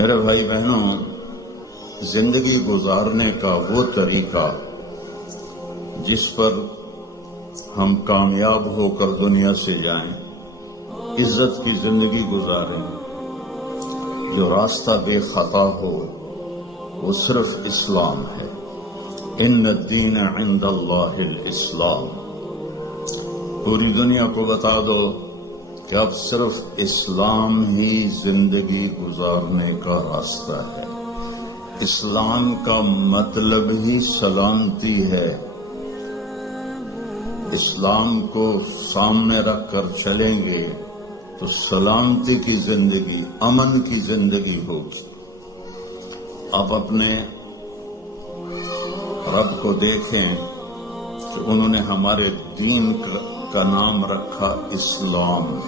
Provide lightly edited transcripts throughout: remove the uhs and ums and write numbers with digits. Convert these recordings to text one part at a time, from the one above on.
میرے بھائی بہنوں، زندگی گزارنے کا وہ طریقہ جس پر ہم کامیاب ہو کر دنیا سے جائیں، عزت کی زندگی گزاریں، جو راستہ بے خطا ہو، وہ صرف اسلام ہے۔ ان الدین عند اللہ الاسلام۔ پوری دنیا کو بتا دو کہ اب صرف اسلام ہی زندگی گزارنے کا راستہ ہے۔ اسلام کا مطلب ہی سلامتی ہے۔ اسلام کو سامنے رکھ کر چلیں گے تو سلامتی کی زندگی، امن کی زندگی ہوگی۔ آپ اپنے رب کو دیکھیں کہ انہوں نے ہمارے دین کا نام رکھا اسلام،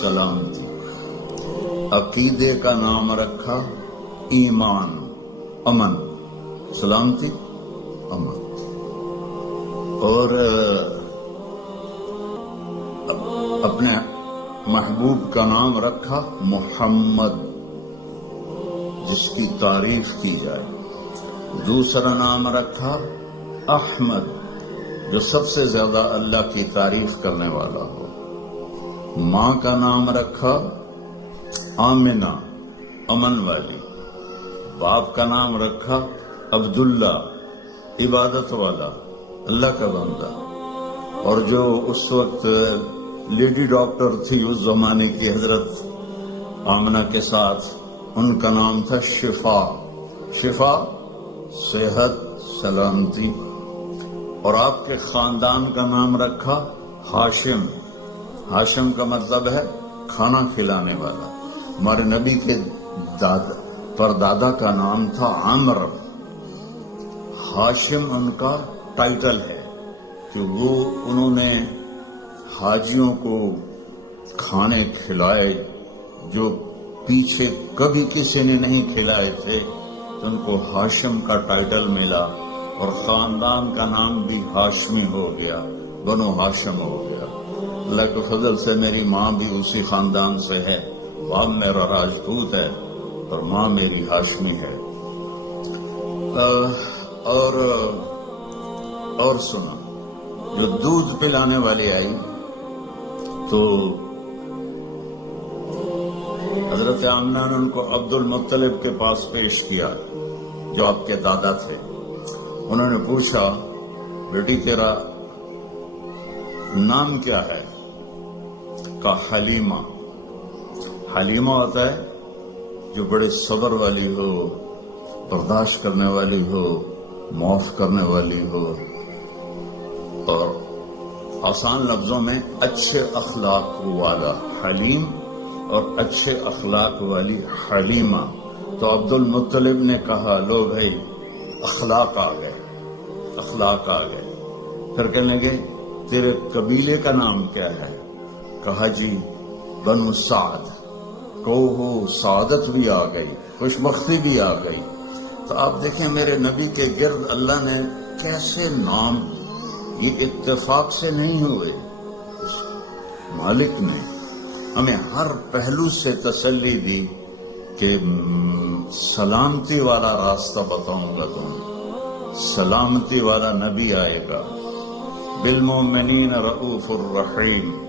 سلامتی۔ عقیدے کا نام رکھا ایمان، امن۔ سلامتی، امن۔ اور اپنے محبوب کا نام رکھا محمد، جس کی تعریف کی جائے۔ دوسرا نام رکھا احمد، جو سب سے زیادہ اللہ کی تعریف کرنے والا ہو۔ ماں کا نام رکھا آمنہ، امن والی۔ باپ کا نام رکھا عبداللہ، عبادت والا، اللہ کا بندہ۔ اور جو اس وقت لیڈی ڈاکٹر تھی اس زمانے کی، حضرت آمنہ کے ساتھ، ان کا نام تھا شفا۔ شفا، صحت، سلامتی۔ اور آپ کے خاندان کا نام رکھا ہاشم۔ ہاشم کا مطلب ہے کھانا کھلانے والا۔ ہمارے نبی کے پردادا کا نام تھا عمر۔ ہاشم ان کا ٹائٹل ہے کہ وہ انہوں نے حاجیوں کو کھانے کھلائے جو پیچھے کبھی کسی نے نہیں کھلائے تھے، تو ان کو ہاشم کا ٹائٹل ملا، اور خاندان کا نام بھی ہاشمی ہو گیا، بنو ہاشم ہو گیا۔ اللہ کے فضل سے میری ماں بھی اسی خاندان سے ہے۔ باپ میرا راجپوت ہے اور ماں میری ہاشمی ہے۔ اور سنا، جو دودھ پلانے والی آئی تو حضرت آمنہ نے ان کو عبد المطلب کے پاس پیش کیا، جو آپ کے دادا تھے۔ انہوں نے پوچھا، بیٹی تیرا نام کیا ہے؟ کہا حلیمہ۔ حلیمہ ہوتا ہے جو بڑے صبر والی ہو، برداشت کرنے والی ہو، معاف کرنے والی ہو، اور آسان لفظوں میں اچھے اخلاق والا حلیم، اور اچھے اخلاق والی حلیمہ۔ تو عبد المطلب نے کہا، لو بھائی اخلاق آ گئے، اخلاق آ گئے۔ پھر کہنے لگے، تیرے قبیلے کا نام کیا ہے؟ کہا جی بنو سعد۔ کہو سعادت بھی آ گئی، خوشبختی بھی آ گئی۔ تو آپ دیکھیں میرے نبی کے گرد اللہ نے کیسے نام، یہ اتفاق سے نہیں ہوئے، مالک نے ہمیں ہر پہلو سے تسلی دی کہ سلامتی والا راستہ بتاؤں گا تمہیں، سلامتی والا نبی آئے گا۔ بالمؤمنین رؤوف الرحیم،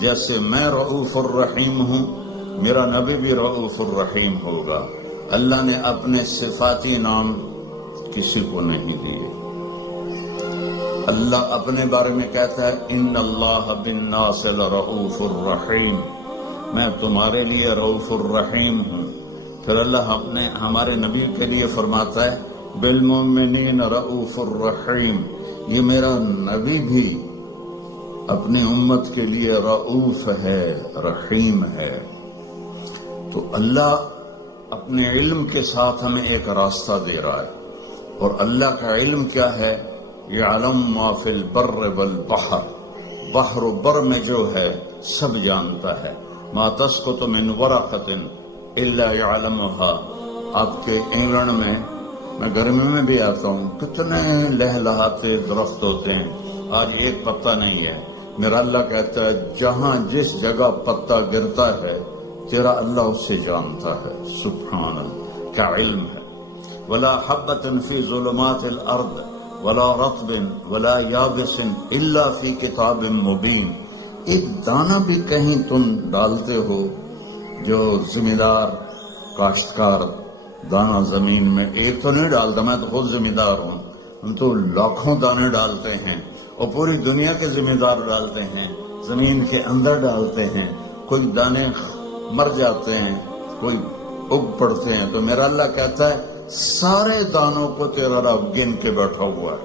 جیسے میں رؤوف الرحیم ہوں، میرا نبی بھی رؤوف الرحیم ہوگا۔ اللہ نے اپنے صفاتی نام کسی کو نہیں دیے۔ اللہ اپنے بارے میں کہتا ہے، ان اللہ بالناس لرؤوف الرحیم، میں تمہارے لیے رؤوف الرحیم ہوں۔ پھر اللہ ہمارے نبی کے لیے فرماتا ہے، بالمؤمنین رؤوف الرحیم، یہ میرا نبی بھی اپنی امت کے لیے رؤوف ہے، رحیم ہے۔ تو اللہ اپنے علم کے ساتھ ہمیں ایک راستہ دے رہا ہے، اور اللہ کا علم کیا ہے؟ یعلم ما فی البر والبحر، بحر و بر میں جو ہے سب جانتا ہے۔ ما تسقط من ورقۃ الا یعلمها۔ آپ کے انگلینڈ میں گرمی میں بھی آتا ہوں، کتنے لہلہاتے درخت ہوتے ہیں، آج ایک پتا نہیں ہے۔ میرا اللہ کہتا ہے جہاں جس جگہ پتا گرتا ہے تیرا اللہ اسے جانتا ہے. سبحان اللہ کا علم ہے. ولا حبۃ فی ظلمات الارض ولا رطب ولا یابس الا فی کتاب مبین. ایک دانہ بھی کہیں تم ڈالتے ہو، جو زمیندار کاشتکار دانہ زمین میں ایک تو نہیں ڈالتا، میں تو خود زمیندار ہوں، ہم تو لاکھوں دانے ڈالتے ہیں اور پوری دنیا کے زمیندار ڈالتے ہیں، زمین کے اندر ڈالتے ہیں. کوئی دانے مر جاتے ہیں، کوئی اگ پڑتے ہیں، تو میرا اللہ کہتا ہے سارے دانوں کو تیرا رب گن کے بیٹھا ہوا ہے.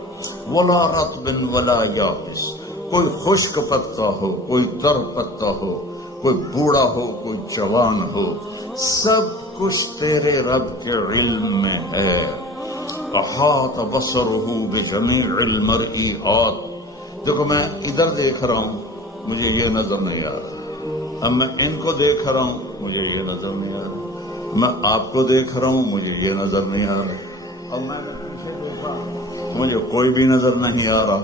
ولا رطب ولا یابس، کوئی خشک پتا ہو، کوئی تر پتا ہو، کوئی بوڑھا ہو، کوئی جوان ہو، سب کچھ تیرے رب کے علم میں ہے. احاط بصرہ بجمیع المرئیات. دیکھو میں ادھر دیکھ رہا ہوں، مجھے یہ نظر نہیں آ رہا. اب میں ان کو دیکھ رہا ہوں، مجھے یہ نظر نہیں آ رہا. میں آپ کو دیکھ رہا ہوں، مجھے یہ نظر نہیں آ رہا. اب میں نے پیچھے دیکھا، مجھے کوئی بھی نظر نہیں آ رہا.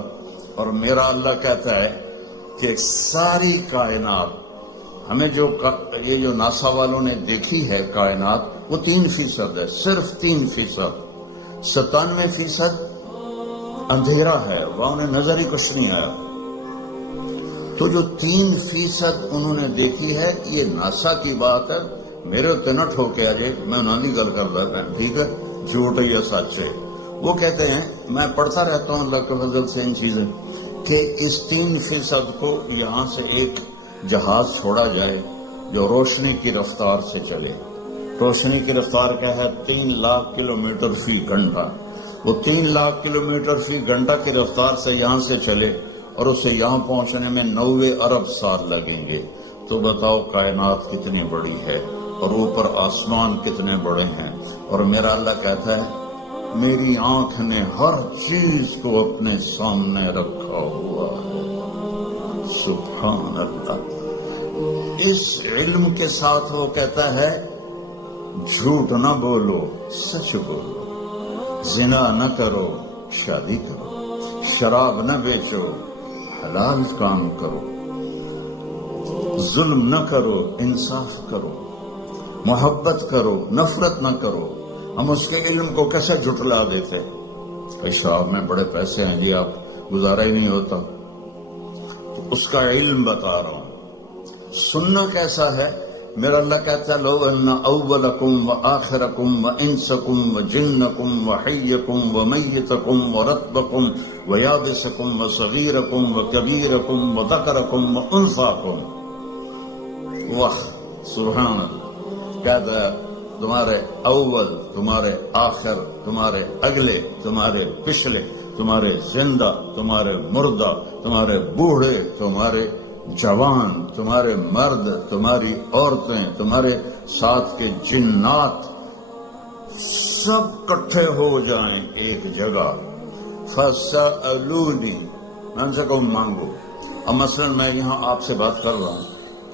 اور میرا اللہ کہتا ہے کہ ساری کائنات ہمیں یہ جو ناسا والوں نے دیکھی ہے کائنات، وہ 3% ہے، صرف 3%. 97% اندھیرا ہے، وہاں انہیں نظر ہی کچھ نہیں آیا. تو جو 3% انہوں نے دیکھی ہے، یہ ناسا کی بات ہے. میرے اتنے نہ ٹھوکے آجے، میں نالی گل کر رہا ہے، ٹھیک ہے، جھوٹ ہے یا سچ ہے. وہ کہتے ہیں، میں پڑھتا رہتا ہوں اللہ کے فضل سے ان چیزیں، کہ اس 3% کو یہاں سے ایک جہاز چھوڑا جائے جو روشنی کی رفتار سے چلے. روشنی کی رفتار کیا ہے؟ 3 لاکھ کلومیٹر فی گھنٹہ. وہ 3 لاکھ کلومیٹر فی گھنٹہ کی رفتار سے یہاں سے چلے اور اسے یہاں پہنچنے میں 90 ارب سال لگیں گے. تو بتاؤ کائنات کتنی بڑی ہے اور اوپر آسمان کتنے بڑے ہیں. اور میرا اللہ کہتا ہے میری آنکھ نے ہر چیز کو اپنے سامنے رکھا ہوا ہے. سبحان اللہ. اس علم کے ساتھ وہ کہتا ہے جھوٹ نہ بولو، سچ بولو. زنا نہ کرو، شادی کرو. شراب نہ بیچو، حلال کام کرو. ظلم نہ کرو، انصاف کرو. محبت کرو، نفرت نہ کرو. ہم اس کے علم کو کیسے جھٹلا دیتے؟ صاحب میں بڑے پیسے ہیں جی، آپ گزارا ہی نہیں ہوتا. تو اس کا علم بتا رہا ہوں. سننا کیسا ہے؟ میرا اللہ کہتا ہے لو ان اولکم وآخرکم وانسکم وجنکم وحیکم ومیتکم ورطبکم ویابسکم وصغیرکم وکبیرکم وذکرکم وانثاکم. واہ سبحان اللہ. کہتا ہے تمہارے اول، تمہارے آخر، تمہارے اگلے، تمہارے پچھلے، تمہارے زندہ، تمہارے مردہ، تمہارے بوڑھے، تمہارے جوان، تمہارے مرد، تمہاری عورتیں، تمہارے ساتھ کے جنات، سب کٹھے ہو جائیں ایک جگہ. فَسَأَلُونِي، میں ان سے کہوں مانگو. اب مثلا میں یہاں آپ سے بات کر رہا ہوں،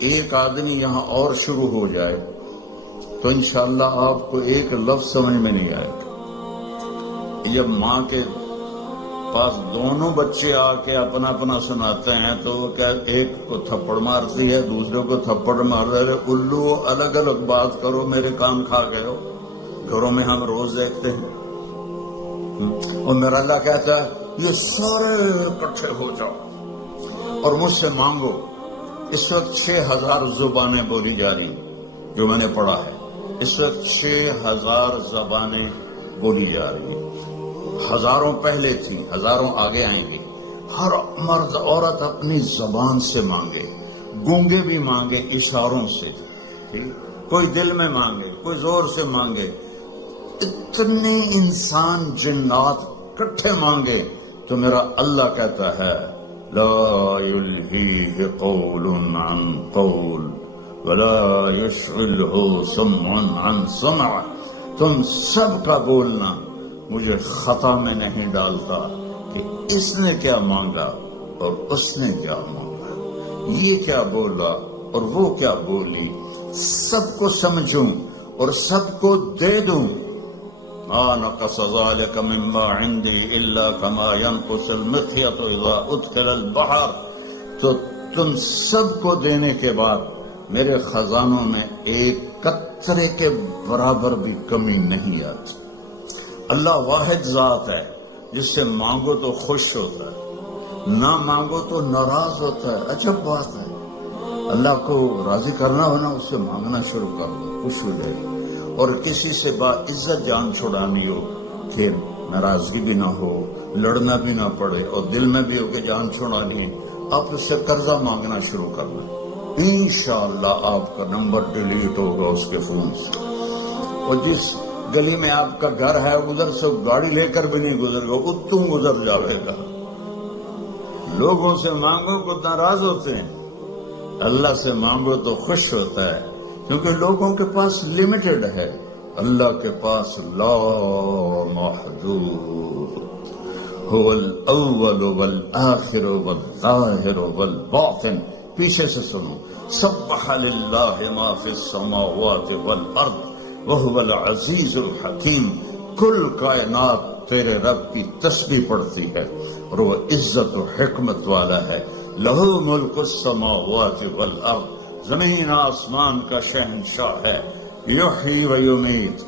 ایک آدمی یہاں اور شروع ہو جائے تو انشاءاللہ آپ کو ایک لفظ سمجھ میں نہیں آئے گا. جب ماں کے پاس دونوں بچے آ کے اپنا اپنا سناتے ہیں تو وہ کیا ایک کو تھپڑ مارتی ہے، دوسرے کو تھپڑ مار رہے الو، الگ الگ بات کرو، میرے کام کھا گئے ہو. گھروں میں ہم روز دیکھتے ہیں. اور میرا اللہ کہتا ہے یہ سارے اکٹھے ہو جاؤ اور مجھ سے مانگو. اس وقت 6000 زبانیں بولی جا رہی ہیں جو میں نے پڑھا ہے. اس وقت 6000 زبانیں بولی جا رہی ہیں. ہزاروں پہلے تھی، ہزاروں آگے آئیں گی. ہر مرد عورت اپنی زبان سے مانگے. گونگے بھی مانگے اشاروں سے، کوئی دل میں مانگے، کوئی زور سے مانگے. اتنے انسان جنات کٹھے مانگے تو میرا اللہ کہتا ہے لا یلہیہ قول عن قول ولا یشغلہ سمع عن سمع. تم سب کا بولنا مجھے خطا میں نہیں ڈالتا کہ اس نے کیا مانگا اور اس نے کیا مانگا، یہ کیا بولا اور وہ کیا بولی. سب کو سمجھوں اور سب کو دے دوں. ما نقص ذلك مما عندي الا كما ينقص المخيط اذا ادخل البحر. تو تم سب کو دینے کے بعد میرے خزانوں میں ایک قطرے کے برابر بھی کمی نہیں آتی. اللہ واحد ذات ہے جس سے مانگو تو خوش ہوتا ہے، نہ مانگو تو ناراض ہوتا ہے. عجب بات ہے. اللہ کو راضی کرنا ہونا اس سے مانگنا شروع کر دو، خوش ہو جائے. اور کسی سے با عزت جان چھڑانی ہو کہ ناراضگی بھی نہ ہو، لڑنا بھی نہ پڑے، اور دل میں بھی ہو کہ جان چھڑانی ہے، آپ اس سے قرضہ مانگنا شروع کرنا. انشاءاللہ آپ کا نمبر ڈیلیٹ ہوگا اس کے فون سے. اور جس گلی میں آپ کا گھر ہے ادھر سے گاڑی لے کر بھی نہیں گزر گا، اتوں گزر جاوے گا. لوگوں سے مانگو تو ناراض ہوتے ہیں، اللہ سے مانگو تو خوش ہوتا ہے، کیونکہ لوگوں کے پاس لمیٹڈ ہے، اللہ کے پاس لا محدود. هو الاول والآخر والظاہر والباطن. پیچھے سے سنو. سبح للہ ما فی السماوات والارض وهو العزیز الحکیم. کل کائنات تیرے رب کی تسبیح پڑھتی ہے اور وہ عزت و حکمت والا ہے. لہ ملک السماوات والارض. زمین آسمان کا شہنشاہ ہے. یحیی و یمیت.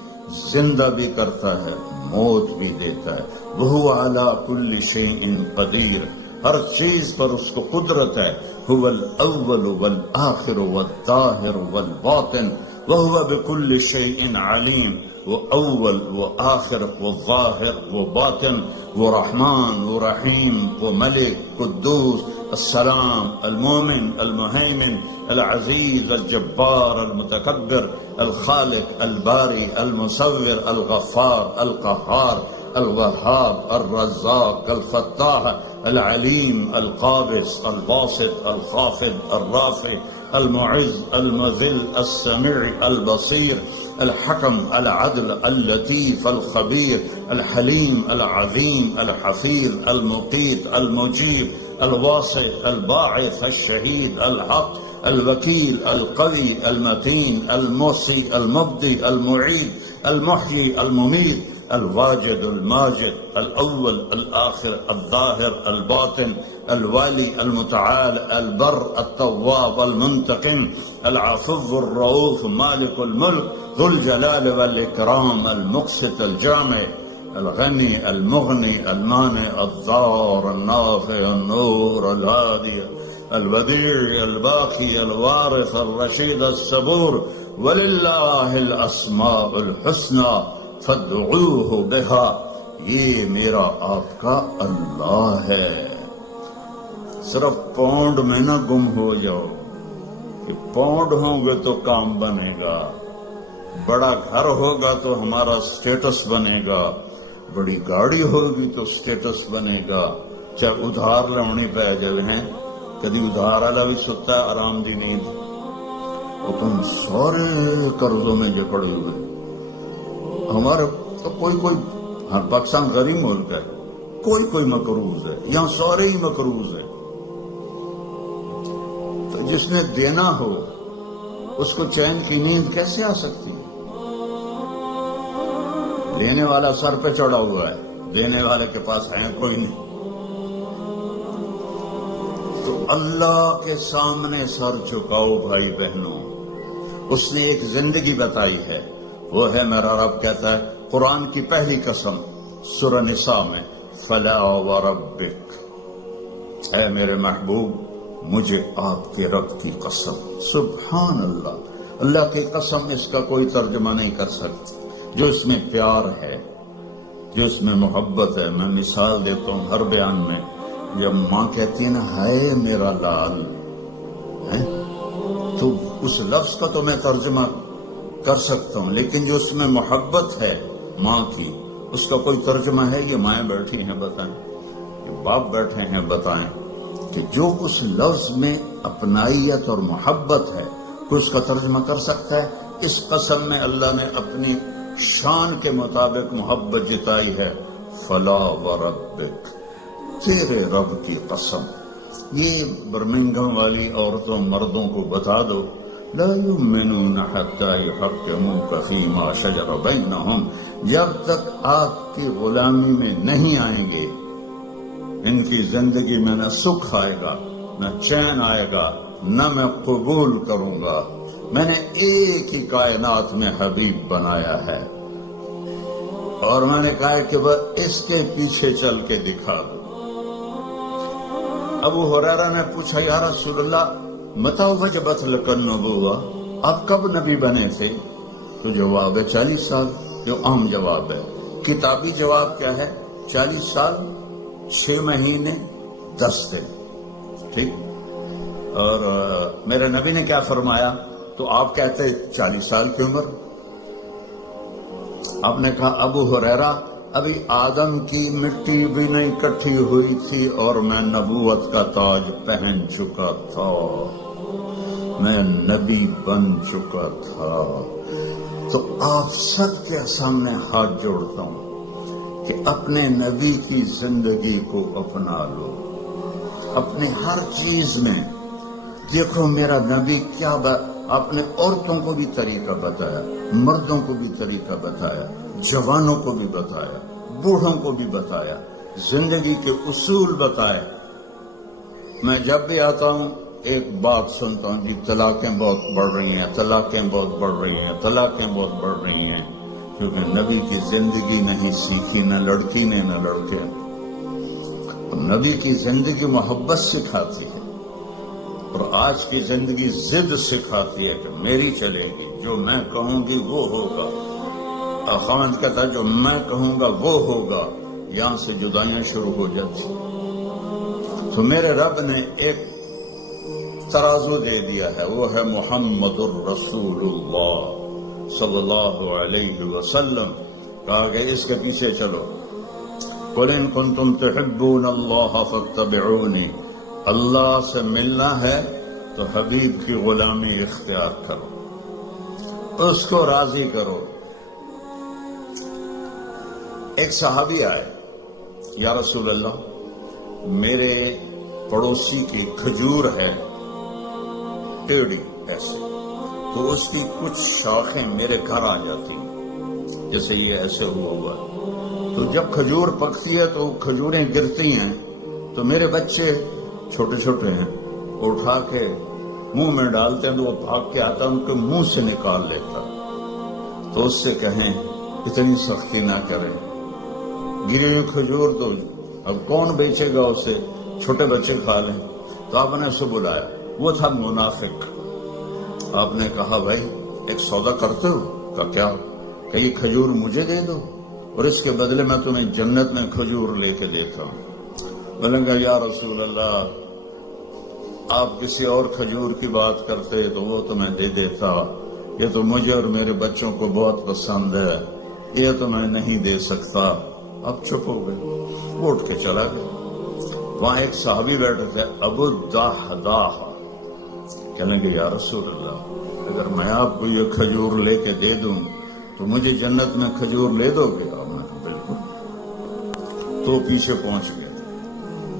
زندہ بھی کرتا ہے، موت بھی دیتا ہے. وہو علی کل شیء قدیر. ہر چیز پر اس کو قدرت ہے. هو الاول والآخر والظاہر والباطن وهو بكل شيء علیم. وہ اول، وہ آخر، وہ ظاہر، وہ باطن، وہ رحمان، وہ رحیم، وہ ملک، قدوس، السلام، المومن، المہیمن، العزیز، الجبار، المتکبر، الخالق، الباری، المصور، الغفار، القہار، الوہاب، الرزاق، الفتاح، العلیم، القابض، الباسط، الخافض، الرافع، المعز، المذل، السميع، البصير، الحكم، العدل، اللطيف، الخبير، الحليم، العظيم، الحفيظ، المقيت، المجيب، الواسع، الباعث، الشهيد، الحق، الوكيل، القوي، المتين، المحصي، المبدي، المعيد، المحيي، المميت، الواجد، الماجد، الأول، الآخر، الظاهر، الباطن، الوالي، المتعال، البر، التواب، المنتقم، العفو، الرؤوف، مالك الملك، ذو الجلال والإكرام، المقسط، الجامع، الغني، المغني، المانع، الضار، النافع، النور، الهادي، البديع، الباقي، الوارث، الرشيد، الصبور. وللہ الاسماء الحسنى فادعوه بها. یہ میرا آپ کا اللہ ہے. صرف پاؤنڈ میں نہ گم ہو جاؤ کہ پاؤنڈ ہوں گے تو کام بنے گا، بڑا گھر ہوگا تو ہمارا سٹیٹس بنے گا، بڑی گاڑی ہوگی تو سٹیٹس بنے گا. چاہے ادھار لونی پہ جل ہیں، کدی ادھار والا بھی ستا ہے آرام دی نیند. اور تم سارے قرضوں میں جکڑے ہوئے. ہمارے تو کوئی ہاں پاکستان غریب ملک ہے، کوئی مقروض ہے، یہاں سارے ہی مقروض ہے. تو جس نے دینا ہو اس کو چین کی نیند کیسے آ سکتی؟ لینے والا سر پہ چڑھا ہوا ہے، دینے والے کے پاس ہے کوئی نہیں. تو اللہ کے سامنے سر جھکاؤ بھائی بہنوں. اس نے ایک زندگی بتائی ہے، وہ ہے میرا رب کہتا ہے قرآن کی پہلی قسم سورہ نساء میں، فلا وربک، اے میرے محبوب مجھے آپ کے رب کی قسم. سبحان اللہ. اللہ کی قسم اس کا کوئی ترجمہ نہیں کر سکتی. جو اس میں پیار ہے، جو اس میں محبت ہے. میں مثال دیتا ہوں ہر بیان میں. جب ماں کہتی ہے نا ہائے میرا لال، تو اس لفظ کا تو میں ترجمہ کر سکتا ہوں، لیکن جو اس میں محبت ہے ماں کی، اس کا کوئی ترجمہ ہے؟ یہ مائیں بیٹھی ہیں بتائیں، یہ باپ بیٹھے ہیں بتائیں کہ جو اس لفظ میں اپنائیت اور محبت ہے کوئی اس کا ترجمہ کر سکتا ہے؟ اس قسم میں اللہ نے اپنی شان کے مطابق محبت جتائی ہے. فلا وربک، تیرے رب کی قسم. یہ برمنگھم والی عورتوں مردوں کو بتا دو، لا یؤمنون حتی یحکموک فیما شجر بینہم، جب تک آپ کی غلامی میں نہیں آئیں گے ان کی زندگی میں نہ سکھ آئے گا، نہ چین آئے گا، نہ میں قبول کروں گا. میں نے ایک ہی کائنات میں حبیب بنایا ہے اور میں نے کہا کہ وہ اس کے پیچھے چل کے دکھا دو. ابو ہریرہ نے پوچھا یا رسول اللہ متى وجبت لك النبوة، آپ کب نبی بنے تھے؟ تو جواب ہے 40 سال، جو عام جواب ہے. کتابی جواب کیا ہے؟ 40 سال 6 مہینے 10 دن. ٹھیک. اور میرے نبی نے کیا فرمایا؟ تو آپ کہتے 40 سال کی عمر. آپ نے کہا ابو ہریرہ ابھی آدم کی مٹی بھی نہیں کٹھی ہوئی تھی اور میں نبوت کا تاج پہن چکا تھا، میں نبی بن چکا تھا. تو آپ سب کے سامنے ہاتھ جوڑتا ہوں کہ اپنے نبی کی زندگی کو اپنا لو. اپنے ہر چیز میں دیکھو میرا نبی کیا آپ نے عورتوں کو بھی طریقہ بتایا، مردوں کو بھی طریقہ بتایا، جوانوں کو بھی بتایا، بوڑھوں کو بھی بتایا، زندگی کے اصول بتائے. میں جب بھی آتا ہوں ایک بات سنتا ہوں، جی طلاقیں بہت بڑھ رہی ہیں، طلاقیں بہت بڑھ رہی ہیں، طلاقیں بہت بڑھ رہی ہیں، کیونکہ نبی کی زندگی نہیں سیکھی، نہ لڑکی نے نہ لڑکے. نبی کی زندگی محبت سکھاتی ہے اور آج کی زندگی ضد سکھاتی ہے کہ میری چلے گی، جو میں کہوں گی وہ ہوگا. خاوند کہتا ہے جو میں کہوں گا وہ ہوگا. یہاں سے جدائیاں شروع ہو جاتی. تو میرے رب نے ایک ترازو دے دیا ہے، وہ ہے محمد الرسول اللہ صلی اللہ علیہ وسلم. کہا کہ اس کے پیچھے چلو. قل ان کنتم تحبون اللہ فاتبعونی، اللہ سے ملنا ہے تو حبیب کی غلامی اختیار کرو، اس کو راضی کرو. ایک صحابی آئے، یا رسول اللہ میرے پڑوسی کی کھجور ہے ٹیڑھی ایسے، تو اس کی کچھ شاخیں میرے گھر آ جاتی ہیں، جیسے یہ ایسے ہوا. تو جب کھجور پکتی ہے تو کھجوریں گرتی ہیں، تو میرے بچے چھوٹے چھوٹے ہیں اٹھا کے منہ میں ڈالتے ہیں، تو وہ بھاگ کے آتا ان کے منہ سے نکال لیتا. تو اس سے کہیں اتنی سختی نہ کریں، گری ہوئی کھجور تو اب کون بیچے گا اسے، چھوٹے بچے کھا لیں. تو آپ نے اسے بلایا، وہ تھا منافق. آپ نے کہا بھائی ایک سودا کرتے ہو؟ کہا کیا؟ کہ یہ کھجور مجھے دے دو اور اس کے بدلے میں تمہیں جنت میں کھجور لے کے دیتا ہوں. بولیں گے یا رسول اللہ آپ کسی اور کھجور کی بات کرتے تو وہ تو میں دے دیتا، یہ تو مجھے اور میرے بچوں کو بہت پسند ہے، یہ تو میں نہیں دے سکتا. اب چپ ہو گئے، اٹھ کے چلا گیا. وہاں ایک صحابی بیٹھے تھے ابو الدحداح، کہنے گے یا رسول اللہ اگر میں آپ کو یہ کھجور لے کے دے دوں تو مجھے جنت میں کھجور لے دو گے؟ آپ نے کہا بالکل. تو پیچھے پہنچ گئے،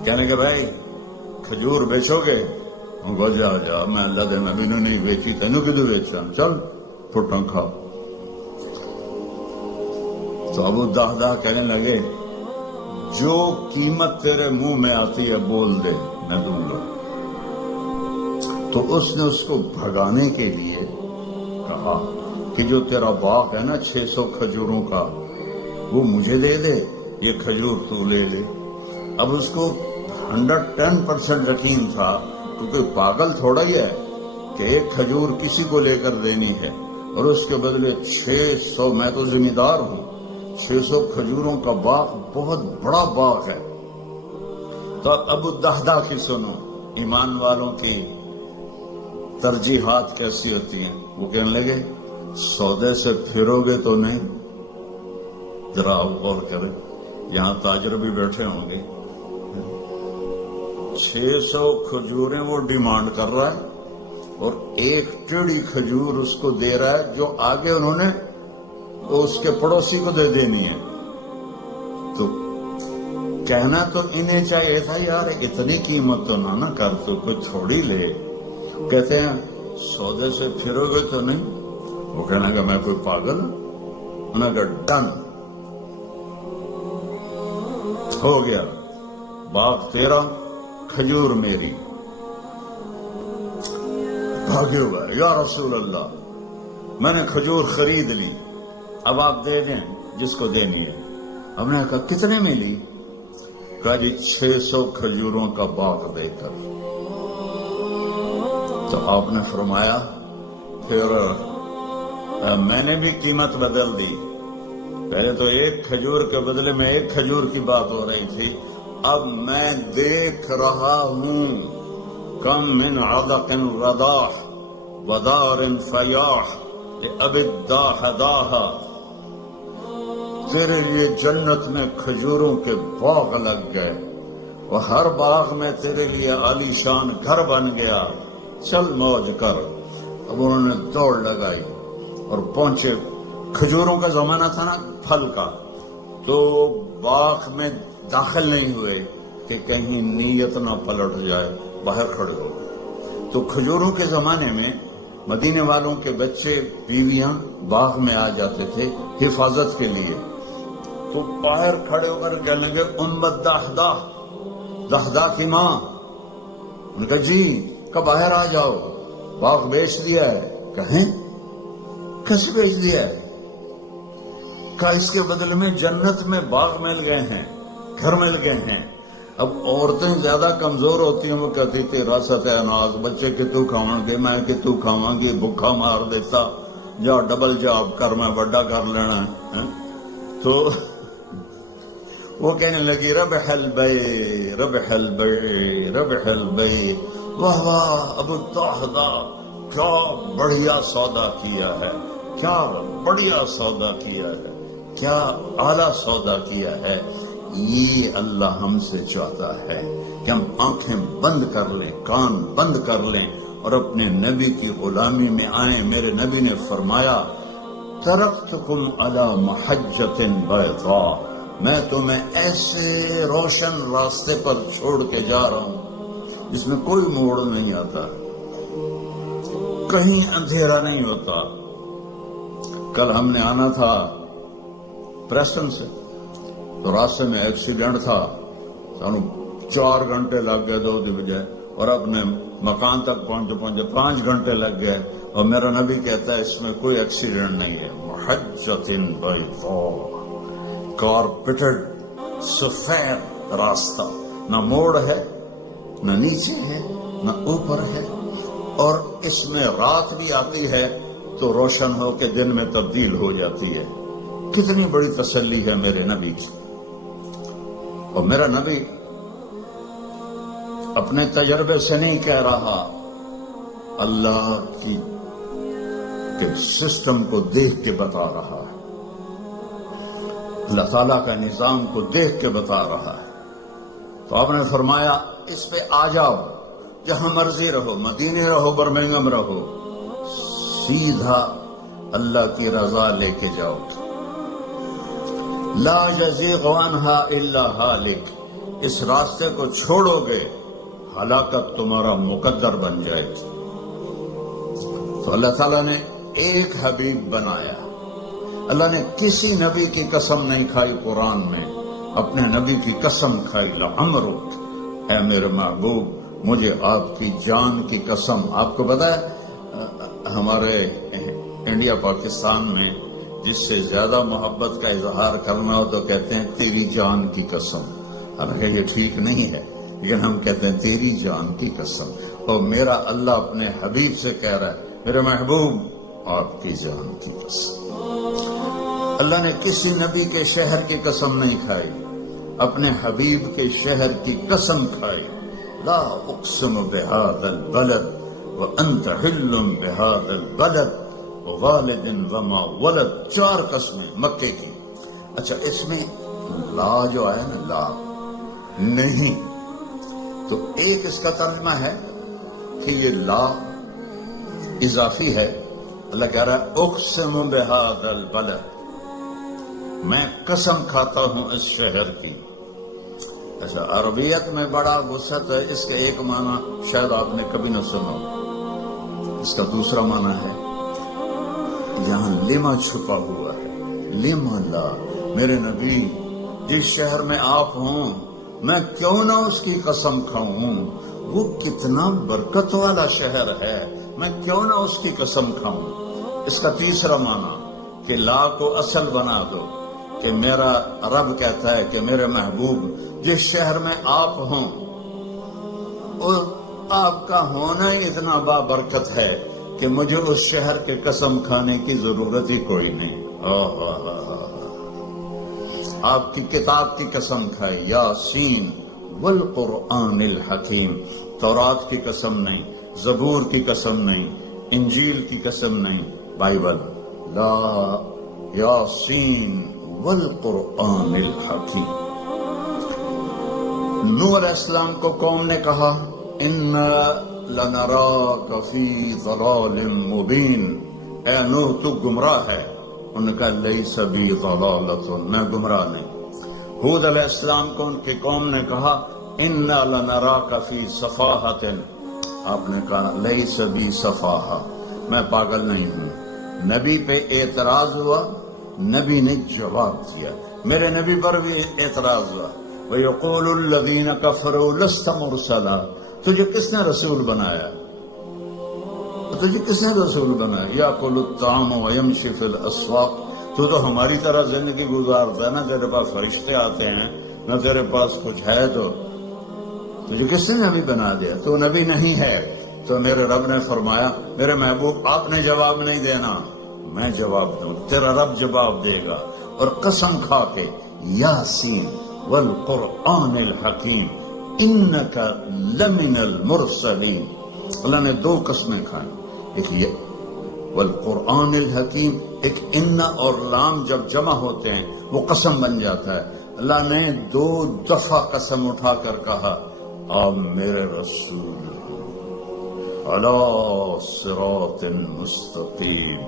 کہنے کہ بھائی کھجور بیچو گے؟ جا جا میں اللہ دے نبی نے نہیں بیچی، تینوں کدو بیچا، چل پھٹاں کھا. تو ابو الدحداح کہنے لگے جو قیمت تیرے منہ میں آتی ہے بول دے میں دوں گا. تو اس نے اس کو بھگانے کے لیے کہا کہ جو تیرا باغ ہے نا 600 کھجوروں کا وہ مجھے دے دے، یہ کھجور تو لے لے. اب اس کو 110% یقین تھا، کیونکہ پاگل تھوڑا ہی ہے کہ ایک کھجور کسی کو لے کر دینی ہے اور اس کے بدلے 600، میں تو ذمہ دار ہوں، 600 کھجوروں کا باغ بہت بڑا باغ ہے. تو ابو الدحداح کی سنو، ایمان والوں کی ترجیحات کیسی ہوتی ہیں. وہ کہنے لگے سودے سے پھرو گے تو نہیں. ذرا آپ غور کریں، یہاں تاجر بھی بیٹھے ہوں گے. 600 کھجوریں وہ ڈیمانڈ کر رہا ہے اور ایک ٹیڑھی کھجور اس کو دے رہا ہے جو آگے انہوں نے اس کے پڑوسی کو دے دینی ہے. تو کہنا تو انہیں چاہیے تھا یار اتنی قیمت تو نہ کر، تو کوئی تھوڑی لے. کہتے ہیں سودے سے پھرو گے تو نہیں. وہ کہنا کہ میں کوئی پاگل ہوں. انہوں نے کہا ڈن ہو گیا، باغ تیرا کھجور میری. بھاگے ہوا ہے، یا رسول اللہ میں نے کھجور خرید لی، اب آپ دے دیں جس کو دینی ہے۔ ہم نے کہا کتنے میں لی؟ کہا جی 600 کھجوروں کا باغ دے کر۔ تو آپ نے فرمایا پھر میں نے بھی قیمت بدل دی، پہلے تو ایک کھجور کے بدلے میں ایک کھجور کی بات ہو رہی تھی، اب میں دیکھ رہا ہوں کم من عدق رداح ودار فیاح لأب الداح داہا، تیرے لیے جنت میں کھجوروں کے باغ لگ گئے، اور ہر باغ میں تیرے لیے عالی شان گھر بن گیا، چل موج کر۔ اب انہوں نے دوڑ لگائی اور پہنچے، کھجوروں کا زمانہ تھا نا پھل کا، تو باغ میں داخل نہیں ہوئے کہ کہیں نیت نہ پلٹ جائے، باہر کھڑے ہو گئے۔ تو کھجوروں کے زمانے میں مدینے والوں کے بچے بیویاں باغ میں آ جاتے تھے حفاظت کے لیے، تو باہر کھڑے ہو کر کہنے لگے امت دہدا، دہدا کی ماں۔ ان کا جی کہ باہر آ جاؤ، باغ بیچ دیا ہے۔ کہیں کیسے بیچ دیا ہے؟ کہ اس کے بدلے میں جنت میں باغ مل گئے ہیں، گھر مل گئے ہیں۔ اب عورتیں زیادہ کمزور ہوتی ہیں، وہ کہتی تھی راست ہے ناز، بچے کہ تو کھاؤں گے، میں کہ تو کھاواں گی، بھوکا مار دیتا، جا ڈبل جاب کر، میں بڑا کر لینا ہے۔ تو وہ کہنے لگی ربح البیع ربح البیع ربح البیع، واہ واہ ابو الدہدا، کیا بڑھیا سودا کیا ہے، کیا بڑھیا سودا کیا ہے، کیا اعلیٰ سودا کیا ہے۔ یہ اللہ ہم سے چاہتا ہے کہ ہم آنکھیں بند کر لیں، کان بند کر لیں اور اپنے نبی کی غلامی میں آئیں۔ میرے نبی نے فرمایا ترکتکم علی محجۃ بیضاء، میں تمہیں ایسے روشن راستے پر چھوڑ کے جا رہا ہوں جس میں کوئی موڑ نہیں آتا، کہیں اندھیرا نہیں ہوتا۔ کل ہم نے آنا تھا پریسٹن سے، تو راستے میں ایکسیڈنٹ تھا، سانو 4 گھنٹے لگ گئے 2 دی بجائے، اور اپنے مکان تک پہنچے 5 گھنٹے لگ گئے، اور میرا نبی کہتا ہے اس میں کوئی ایکسیڈنٹ نہیں ہے۔ محجۃ بیضاء، کارپیٹڈ سفید راستہ، نہ موڑ ہے، نہ نیچے ہے، نہ اوپر ہے، اور اس میں رات بھی آتی ہے تو روشن ہو کے دن میں تبدیل ہو جاتی ہے۔ کتنی بڑی تسلی ہے میرے نبی کی۔ اور میرا نبی اپنے تجربے سے نہیں کہہ رہا، اللہ کی سسٹم کو دیکھ کے بتا رہا ہے، اللہ تعالیٰ کا نظام کو دیکھ کے بتا رہا ہے۔ تو آپ نے فرمایا اس پہ آ جاؤ، جہاں مرضی رہو، مدینے رہو، برمنگم رہو، سیدھا اللہ کی رضا لے کے جاؤ۔ لا یزیغ عنہا الا ہالک، اس راستے کو چھوڑو گے ہلاکت تمہارا مقدر بن جائے گی۔ تو اللہ تعالیٰ نے ایک حبیب بنایا، اللہ نے کسی نبی کی قسم نہیں کھائی قرآن میں، اپنے نبی کی قسم کھائی، لعمرک، اے میرے محبوب مجھے آپ کی جان کی قسم۔ آپ کو پتا ہے ہمارے انڈیا پاکستان میں جس سے زیادہ محبت کا اظہار کرنا ہو تو کہتے ہیں تیری جان کی قسم، حالانکہ یہ ٹھیک نہیں ہے، لیکن ہم کہتے ہیں تیری جان کی قسم۔ اور میرا اللہ اپنے حبیب سے کہہ رہا ہے میرے محبوب آپ کی جان کی قسم۔ اللہ نے کسی نبی کے شہر کی قسم نہیں کھائی، اپنے حبیب کے شہر کی قسم کھائی۔ لا اقسم بہذا البلد وانت حل بہذا البلد والد وما ولد، 4 قسمیں مکے کی۔ اچھا اس میں لا جو آیا نا، لا نہیں، تو ایک اس کا ترجمہ ہے کہ یہ لا اضافی ہے۔ اللہ کہہ رہا ہے اقسم بہذا البلد، میں قسم کھاتا ہوں اس شہر کی۔ اچھا عربیت میں بڑا وسعت ہے، اس کا ایک معنی شاید آپ نے کبھی نہ سنا، اس کا دوسرا معنی ہے یہاں لما چھپا ہوا ہے، لما لا، میرے نبی جس شہر میں آپ ہوں میں کیوں نہ اس کی قسم کھاؤں، وہ کتنا برکت والا شہر ہے، میں کیوں نہ اس کی قسم کھاؤں. اس کا تیسرا معنی کہ لا کو اصل بنا دو کہ میرا رب کہتا ہے کہ میرے محبوب جس شہر میں آپ ہوں اور آپ کا ہونا ہی اتنا بابرکت ہے کہ مجھے اس شہر کے قسم کھانے کی ضرورت ہی کوئی نہیں. آپ کی کتاب کی قسم کھائی، یاسین والقرآن الحکیم. تورات کی قسم نہیں، زبور کی قسم نہیں، انجیل کی قسم نہیں، بائبل. لا یاسین والقرآن الحکیم. نوح علیہ السلام کو قوم نے کہا اِنَّا لَنَرَاكَ فِي ضَلَالٍ مُبِينٍ، اے نوح تو گمراہ ہے. انہوں نے کہا لیس بی ضلالۃ، میں گمراہ نہیں. ہود علیہ السلام کو ان کی قوم نے کہا اِنَّا لَنَرَاكَ فِي صَفَاحَةٍ، آپ نے کہا لیس بی صفاحہ، میں پاگل نہیں ہوں. نبی پہ اعتراض ہوا، نبی نے جواب دیا. میرے نبی پر بھی اعتراض ہوا. وَيَقُولُ الَّذِينَ كَفَرُوا لَسْتَ مُرْسَلًا، تجھے کس نے رسول بنایا؟ تجھے کس نے رسول بنایا؟ یَأْكُلُ الطَّعَامَ وَيَمْشِي فِي الْأَسْوَاقِ، تو ہماری طرح زندگی گزارتا ہے، نہ تیرے پاس فرشتے آتے ہیں نہ تیرے پاس کچھ ہے. تو تجھے کس نے نبی بنا دیا؟ تو نبی نہیں ہے. تو میرے رب نے فرمایا میرے محبوب آپ نے جواب نہیں دینا، میں جواب دوں، تیرا رب جواب دے گا. اور قسم کھا کے یاسین والقرآن الحکیم انک لمن المرسلین. اللہ نے دو قسمیں کھائیں، ایک یہ والقرآن الحکیم، ایک ان اور لام جب جمع ہوتے ہیں وہ قسم بن جاتا ہے. اللہ نے دو دفعہ قسم اٹھا کر کہا آپ میرے رسول علی صراط مستقیم،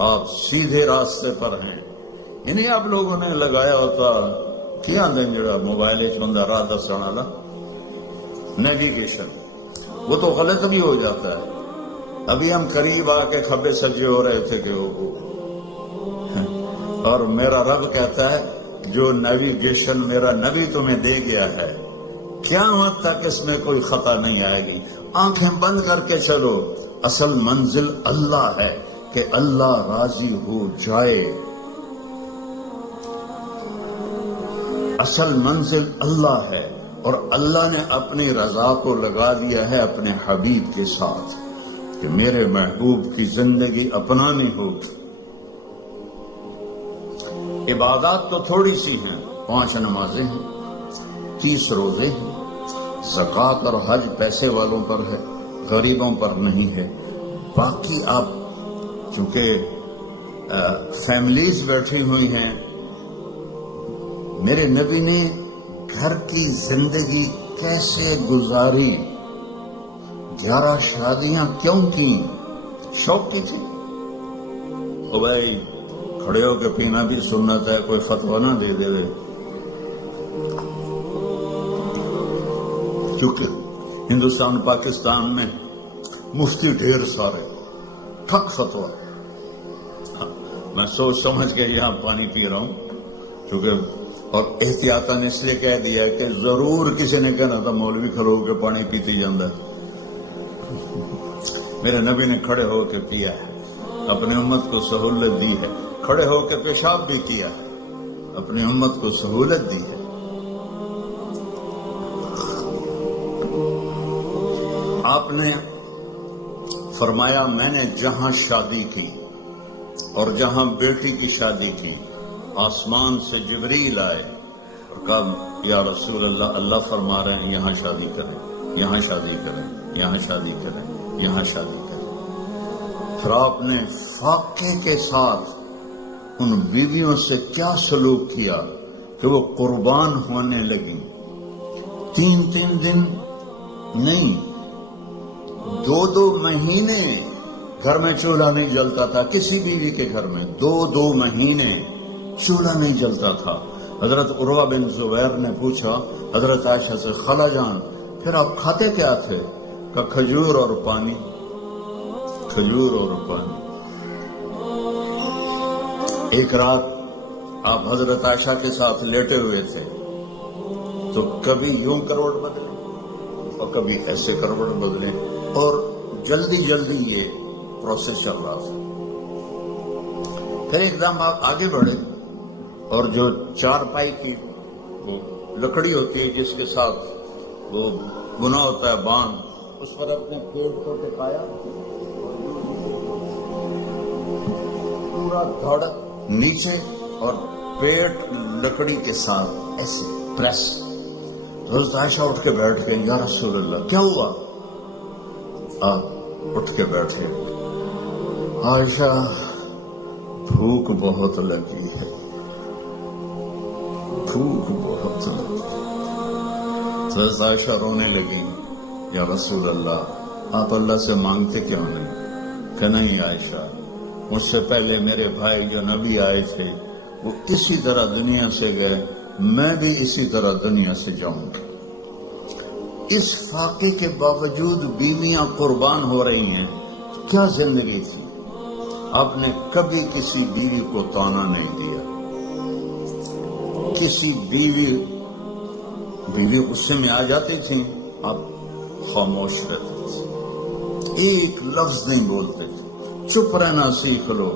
آپ سیدھے راستے پر ہیں. یعنی آپ لوگوں نے لگایا ہوتا کیا جڑا موبائل بندہ راہ دسن والا نیویگیشن، وہ تو غلط بھی ہو جاتا ہے. ابھی ہم قریب آ کے کھبے سجے ہو رہے تھے کہ وہ اور میرا رب کہتا ہے جو نیویگیشن میرا نبی تمہیں دے گیا ہے قیامت تک اس میں کوئی خطا نہیں آئے گی. آنکھیں بند کر کے چلو، اصل منزل اللہ ہے کہ اللہ راضی ہو جائے. اصل منزل اللہ ہے اور اللہ نے اپنی رضا کو لگا دیا ہے اپنے حبیب کے ساتھ کہ میرے محبوب کی زندگی اپنانی ہوگی. عبادات تو تھوڑی سی ہیں، 5 نمازیں ہیں، 30 روزے ہیں، زکوٰۃ اور حج پیسے والوں پر ہے، غریبوں پر نہیں ہے. باقی آپ چونکہ فیملیز بیٹھی ہوئی ہیں، میرے نبی نے گھر کی زندگی کیسے گزاری، 11 شادیاں کیوں کی؟ شوق کی تھی. او بھائی کھڑے ہو کے پینا بھی سنت ہے، کوئی فتویٰ نہ دے دے. کیونکہ ہندوستان پاکستان میں مفتی ڈھیر سارے، ٹھک فتویٰ. میں سوچ سمجھ کے یہاں پانی پی رہا ہوں کیونکہ اور احتیاطاً اس لیے کہہ دیا کہ ضرور کسی نے کہنا تھا مولوی کھڑو کے پانی پیتی جاندہ. میرے نبی نے کھڑے ہو کے پیا ہے، اپنی امت کو سہولت دی ہے. کھڑے ہو کے پیشاب بھی کیا ہے، اپنی امت کو سہولت دی ہے. آپ نے فرمایا میں نے جہاں شادی کی اور جہاں بیٹی کی شادی کی، آسمان سے جبریل آئے اور کہا یا رسول اللہ، اللہ فرما رہے ہیں یہاں شادی کریں، یہاں شادی کریں، یہاں شادی کریں، یہاں شادی کریں. پھر آپ نے فاقے کے ساتھ ان بیویوں سے کیا سلوک کیا کہ وہ قربان ہونے لگیں. 3 دن نہیں، 2 مہینے گھر میں چولہا نہیں جلتا تھا. کسی بیوی کے گھر میں 2 مہینے چولہا نہیں جلتا تھا. حضرت عروہ بن زبیر نے پوچھا حضرت عائشہ سے خالہ جان پھر آپ کھاتے کیا تھے؟ کہ کھجور اور پانی، کھجور اور پانی. ایک رات آپ حضرت عائشہ کے ساتھ لیٹے ہوئے تھے تو کبھی یوں کروٹ بدلے اور کبھی ایسے کروٹ بدلے اور جلدی جلدی یہ پروسیس چل رہا تھا. پھر ایک دم آپ آگے بڑھے اور جو چارپائی کی وہ لکڑی ہوتی ہے جس کے ساتھ وہ بنا ہوتا ہے باندھ، اس پر اپنے پیٹ کو ٹکایا، پورا دھڑ نیچے اور پیٹ لکڑی کے ساتھ ایسے پریس. حضرت عائشہ اٹھ کے بیٹھ گئی، یا رسول اللہ کیا ہوا؟ آپ اٹھ کے بیٹھے. عائشہ بھوک بہت لگی ہے، بھوک بہت لگی. حضرت عائشہ رونے لگی، یا رسول اللہ آپ اللہ سے مانگتے کیوں نہیں؟ کہ نہیں عائشہ، مجھ سے پہلے میرے بھائی جو نبی آئے تھے وہ اسی طرح دنیا سے گئے، میں بھی اسی طرح دنیا سے جاؤں گی. اس فاقے کے باوجود بیویاں قربان ہو رہی ہیں، کیا زندگی تھی. آپ نے کبھی کسی بیوی کو طعنہ نہیں دیا، کسی بیوی غصے میں آ جاتی تھی آپ خاموش رہتے تھے، ایک لفظ نہیں بولتے تھے. چپ رہنا سیکھ لو.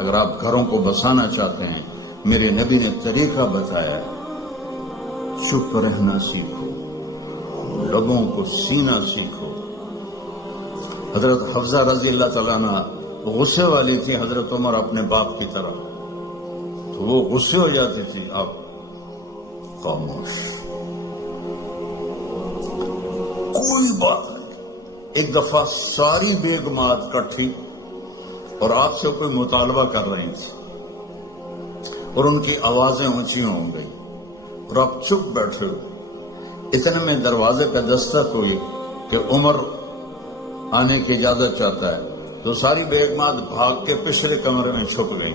اگر آپ گھروں کو بسانا چاہتے ہیں، میرے نبی نے طریقہ بتایا، چپ رہنا سیکھو، لبوں کو سینا سیکھو. حضرت حفصہ رضی اللہ تعالیٰ عنہ غصے والی تھی حضرت عمر اپنے باپ کی طرح، تو وہ غصے ہو جاتی تھی، آپ خاموش، کوئی بات نہیں. ایک دفعہ ساری بیگمات کٹھی اور آپ سے کوئی مطالبہ کر رہی تھی اور ان کی آوازیں اونچی ہو گئی اور آپ چپ بیٹھے ہوئے. اتنے میں دروازے پہ دستک ہوئی کہ عمر آنے کی اجازت چاہتا ہے، تو ساری بیگمات بھاگ کے پچھلے کمرے میں چھپ گئی.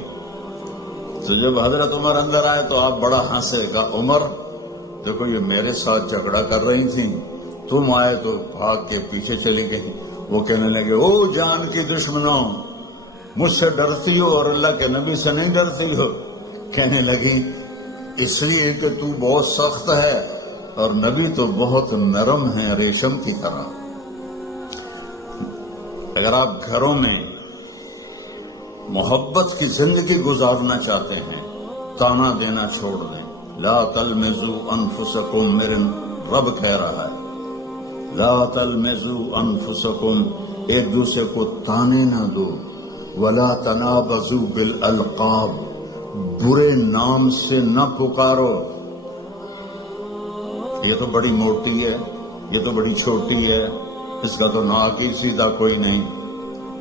تو جب حضرت عمر اندر آئے تو آپ بڑا ہنسے گا، عمر دیکھو یہ میرے ساتھ جھگڑا کر رہی تھی، تم آئے تو بھاگ کے پیچھے چلی گئی. وہ کہنے لگے، او جان کی دشمنوں، مجھ سے ڈرتی ہو اور اللہ کے نبی سے نہیں ڈرتی ہو؟ کہنے لگی اس لیے کہ تو بہت سخت ہے اور نبی تو بہت نرم ہے، ریشم کی طرح. اگر آپ گھروں میں محبت کی زندگی گزارنا چاہتے ہیں، طعنہ دینا چھوڑ دیں. لا تلمزوا انفسکم، میرے رب کہہ رہا ہے، لا تلمزوا انفسکم، ایک دوسرے کو طعنے نہ دو. ولا تنابزوا بالالقاب، برے نام سے نہ پکارو. یہ تو بڑی موٹی ہے، یہ تو بڑی چھوٹی ہے، اس کا تو ناک ہی سیدھا کوئی نہیں.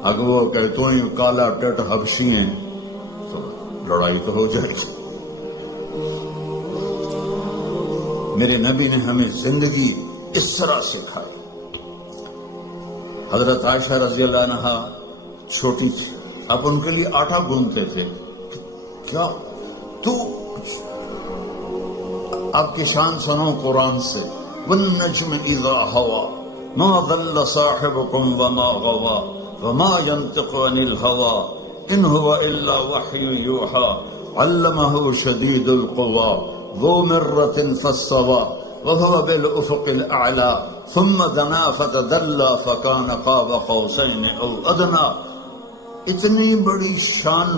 اگر وہ کہ تو ہی کالا ٹٹ حبشی ہیں تو لڑائی تو ہو جائے گی. میرے نبی نے ہمیں زندگی اس طرح سکھائی. حضرت عائشہ رضی اللہ عنہا چھوٹی تھی، آپ ان کے لیے آٹا گوندتے تھے. کیا تو آپ کی شان سنو قرآن سے، والنجم اذا ہوا ما ضل صاحبكم وما غوا وما ينطق عن الهوى ان هو الا وحي يوحى علمه شديد القوى ذو مرة فاستوى وهو بالافق الاعلى ثم دنا فتدلى فكان قاب قوسين او ادنى. اتنی بڑی شان